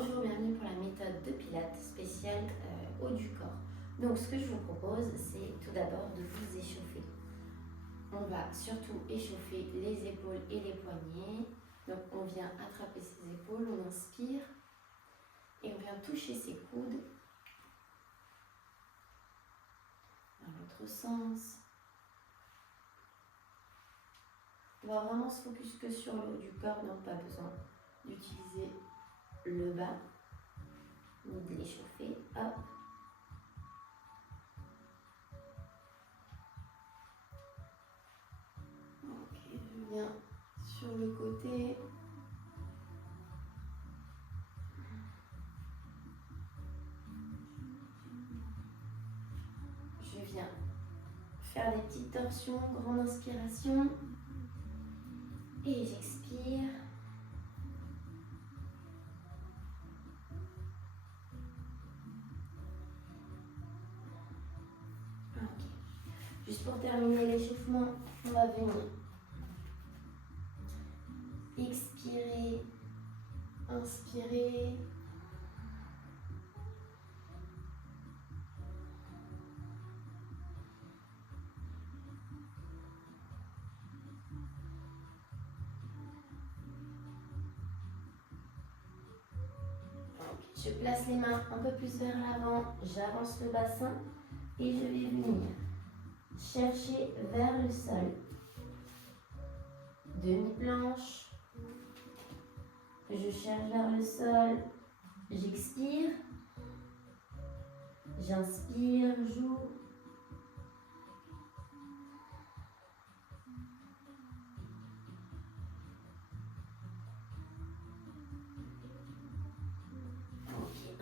Bonjour, bienvenue pour la méthode de Pilates spéciale haut du corps. Donc ce que je vous propose, c'est tout d'abord de vous échauffer. On va surtout échauffer les épaules et les poignets. Donc on vient attraper ses épaules, on inspire et on vient toucher ses coudes dans l'autre sens. On va vraiment se focus que sur le haut du corps, donc pas besoin d'utiliser le bas ni de l'échauffer. Hop. Ok, je viens sur le côté. Je viens faire des petites torsions, grande inspiration. Et j'expire. Ok. Juste pour terminer l'échauffement, on va venir expirer, inspirer. Je place les mains un peu plus vers l'avant, j'avance le bassin et je vais venir chercher vers le sol. Demi-planche, je cherche vers le sol, j'expire, j'inspire, j'ouvre.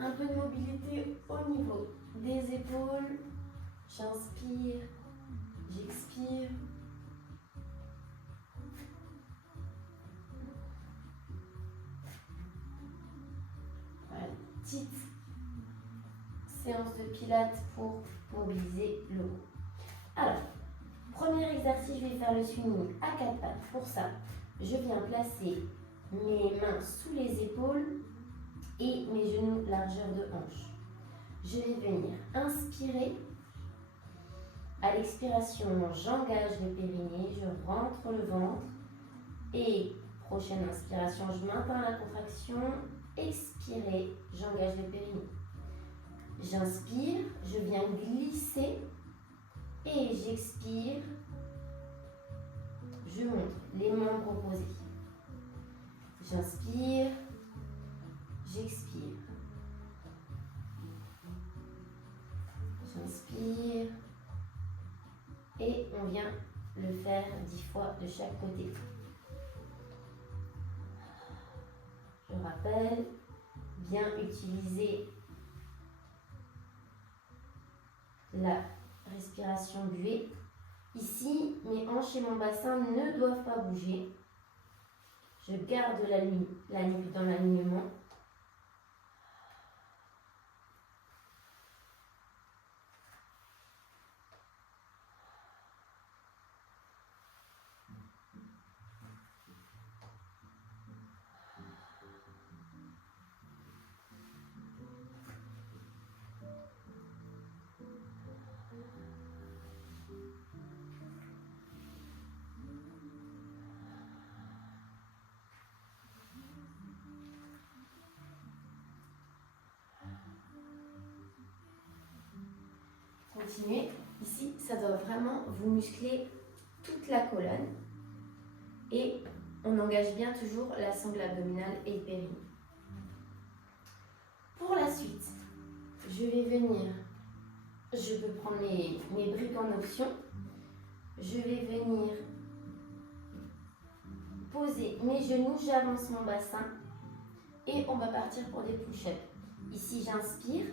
Un peu de mobilité au niveau des épaules. J'inspire, j'expire. Voilà, petite séance de pilates pour mobiliser le haut. Alors, premier exercice, je vais faire le swing à quatre pattes. Pour ça, je viens placer mes mains sous les épaules et mes genoux largeur de hanche. Je vais venir inspirer. À l'expiration, j'engage le périnée, je rentre le ventre. Et prochaine inspiration, je maintiens la contraction. Expirez, j'engage le périnée. J'inspire, je viens glisser. Et j'expire, je monte les membres opposés. J'inspire, j'expire. J'inspire. Et on vient le faire 10 fois de chaque côté. Je rappelle, bien utiliser la respiration buée. Ici, mes hanches et mon bassin ne doivent pas bouger. Je garde la nuque dans l'alignement. Continuez. Ici, ça doit vraiment vous muscler toute la colonne. Et on engage bien toujours la sangle abdominale et le périnée. Pour la suite, je vais venir, je peux prendre mes briques en option. Je vais venir poser mes genoux, j'avance mon bassin et on va partir pour des push-ups. Ici, j'inspire.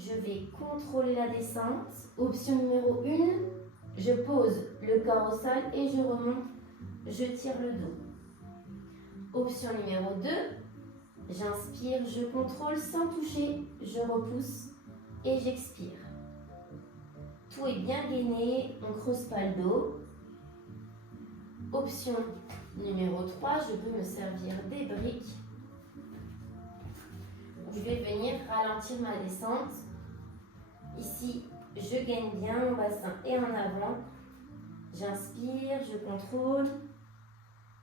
Je vais contrôler la descente. Option numéro 1, je pose le corps au sol et je remonte, je tire le dos. Option numéro 2, j'inspire, je contrôle sans toucher, je repousse et j'expire. Tout est bien gainé, on ne creuse pas le dos. Option numéro 3, je peux me servir des briques je vais venir ralentir ma descente. Ici, je gagne bien mon bassin et en avant. J'inspire, je contrôle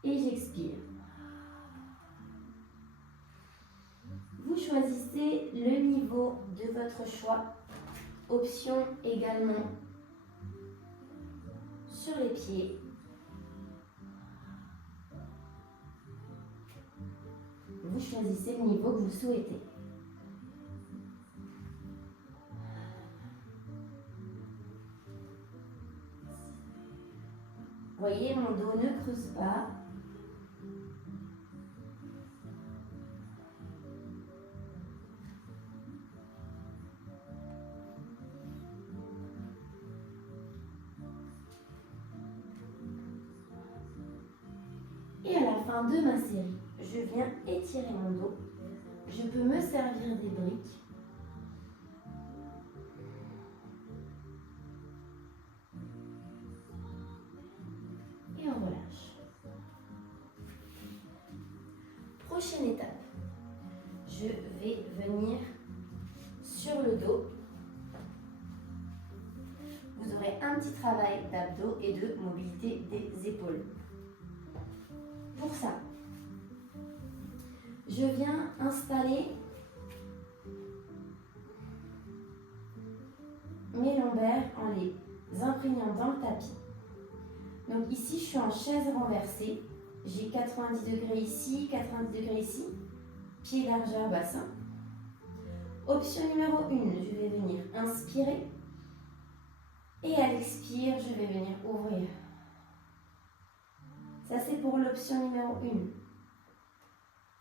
et j'expire. Vous choisissez le niveau de votre choix. Option également sur les pieds. Vous choisissez le niveau que vous souhaitez. Voyez, mon dos ne creuse pas. Et à la fin de ma série, je viens étirer mon dos. Je peux me servir des briques. Et on relâche. Prochaine étape. Je vais venir sur le dos. Vous aurez un petit travail d'abdos et de mobilité des épaules. Pour ça, je viens installer mes lombaires en les imprégnant dans le tapis. Donc ici, je suis en chaise renversée. J'ai 90 degrés ici, 90 degrés ici. Pied largeur bassin. Option numéro 1, je vais venir inspirer. Et à l'expire, je vais venir ouvrir. Ça, c'est pour l'option numéro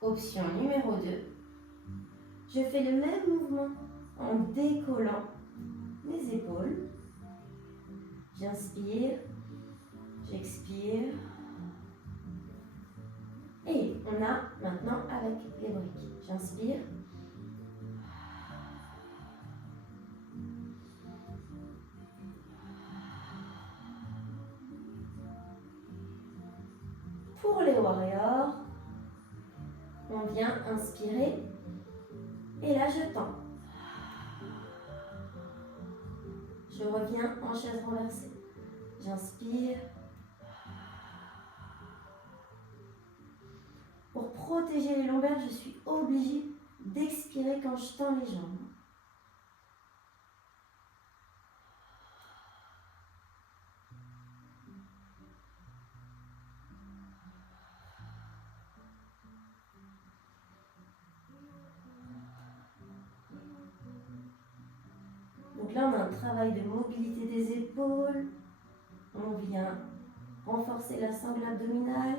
1. Option numéro 2. Je fais le même mouvement en décollant mes épaules. J'inspire, j'expire. Et on a maintenant avec les briques. J'inspire. Pour les warriors, on vient inspirer et là je tends. Je reviens en chaise renversée. J'inspire. Pour protéger les lombaires, je suis obligée d'expirer quand je tends les jambes. Donc là, on a un travail de mobilité des épaules. On vient renforcer la sangle abdominale.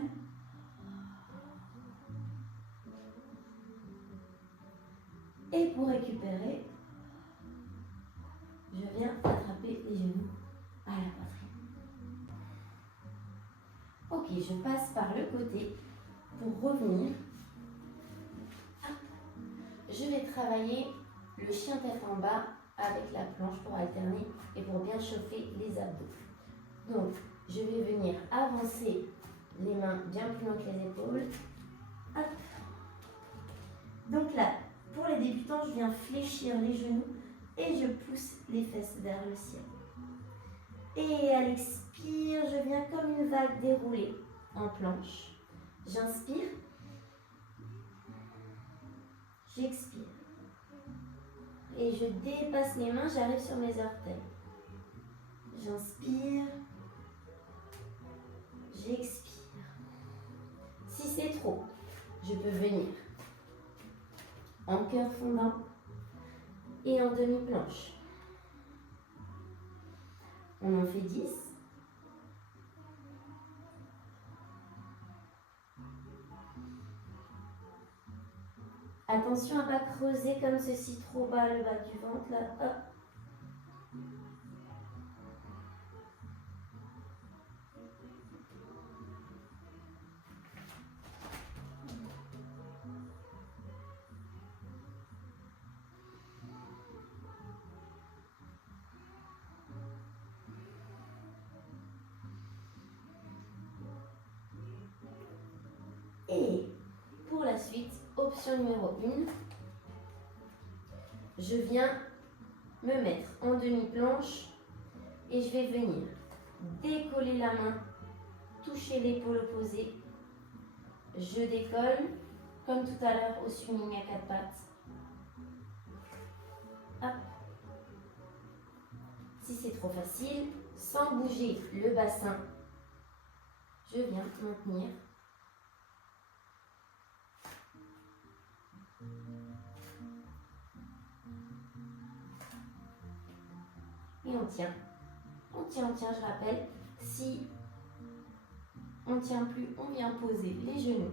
Et pour récupérer, je viens attraper les genoux à la poitrine. Ok, je passe par le côté pour revenir. Je vais travailler le chien tête en bas avec la planche pour alterner et pour bien chauffer les abdos. Donc, je vais venir avancer les mains bien plus loin que les épaules. Hop. Donc là, pour les débutants, je viens fléchir les genoux et je pousse les fesses vers le ciel. Et à l'expire, je viens comme une vague dérouler en planche. J'inspire. J'expire. Et je dépasse mes mains, j'arrive sur mes orteils. J'inspire. J'expire. Si c'est trop, je peux venir en cœur fondant et en demi-planche. On en fait 10. Attention à ne pas creuser comme ceci trop bas le bas du ventre. Là. Hop. Et pour la suite, option numéro 1, je viens me mettre en demi-planche et je vais venir décoller la main, toucher l'épaule opposée. Je décolle, comme tout à l'heure au swimming à 4 pattes. Hop. Si c'est trop facile, sans bouger le bassin, je viens maintenir. Et on tient. On tient, je rappelle. Si on ne tient plus, on vient poser les genoux.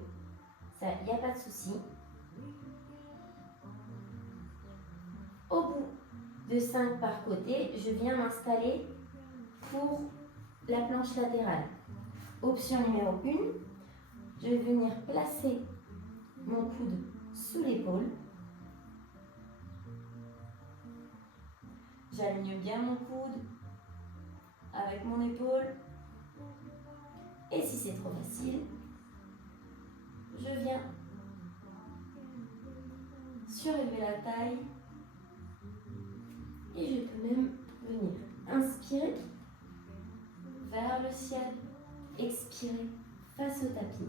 Ça, il n'y a pas de souci. Au bout de 5 par côté, je viens m'installer pour la planche latérale. Option numéro 1, je vais venir placer mon coude sous l'épaule. J'aligne bien mon coude avec mon épaule. Et si c'est trop facile, je viens surélever la taille et je peux même venir inspirer vers le ciel, expirer face au tapis.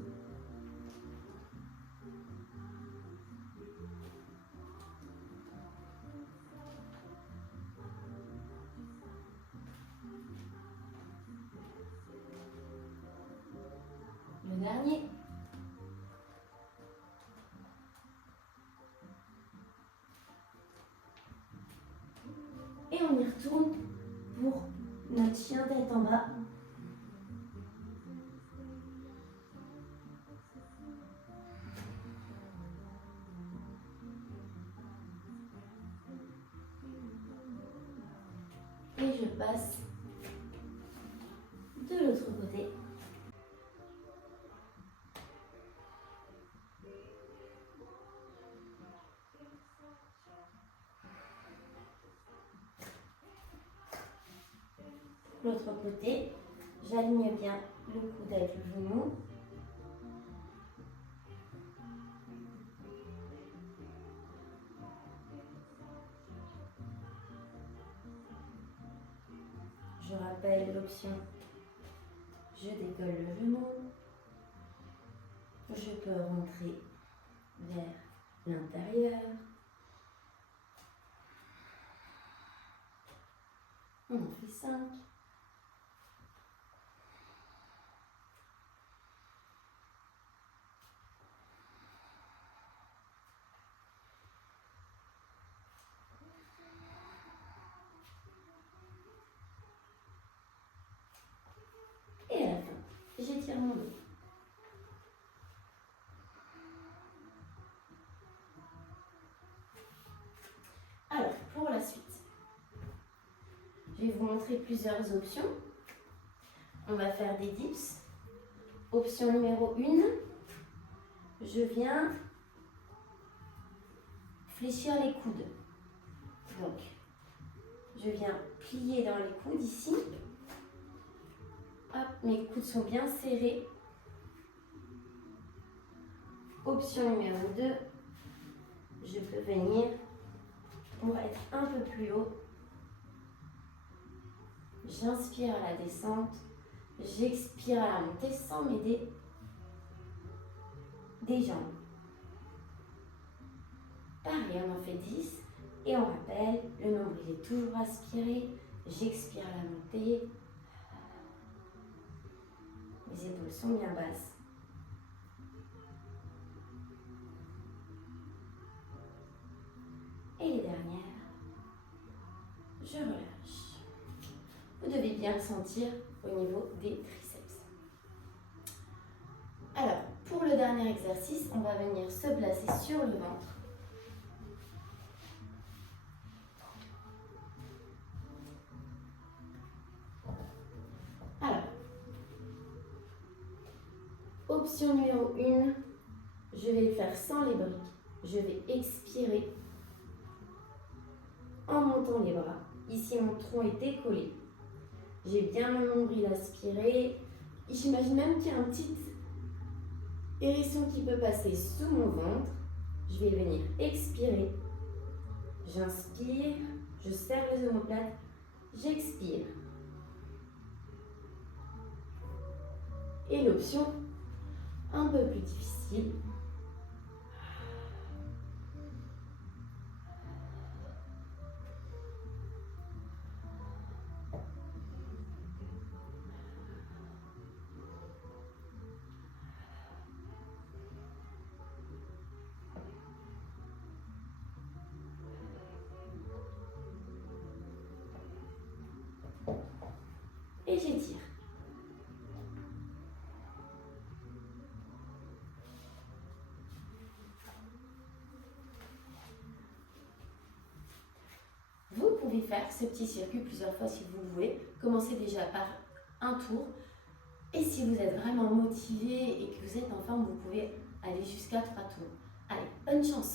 Le dernier. Et on y retourne pour notre chien tête en bas. Et je passe de l'autre côté. L'autre côté, j'aligne bien le coude avec le genou. Je rappelle l'option, je décolle le genou. Je peux rentrer vers l'intérieur. On en fait 5. Et à la fin, j'étire mon dos. Alors, pour la suite, je vais vous montrer plusieurs options. On va faire des dips. Option numéro 1, je viens fléchir les coudes. Donc, je viens plier dans les coudes ici. Hop, mes coudes sont bien serrés. Option numéro 2, je peux venir pour être un peu plus haut. J'inspire à la descente, j'expire à la montée sans m'aider des jambes. Pareil, on en fait 10 et on rappelle, le nombril est toujours aspiré, j'expire à la montée, mes épaules sont bien basses. Et les dernières, je relâche. Vous devez bien le sentir au niveau des triceps. Alors, pour le dernier exercice, on va venir se placer sur le ventre. Alors, option numéro 1, je vais le faire sans les briques. Je vais expirer en montant les bras. Ici, mon tronc est décollé. J'ai bien le nombril aspiré. J'imagine même qu'il y a un petit hérisson qui peut passer sous mon ventre. Je vais venir expirer J'inspire, je serre les omoplates, j'expire. Et l'option un peu plus difficile. Et j'étire. Vous pouvez faire ce petit circuit plusieurs fois si vous voulez. Commencez déjà par un tour. Et si vous êtes vraiment motivé et que vous êtes en forme, vous pouvez aller jusqu'à 3 tours. Allez, bonne chance!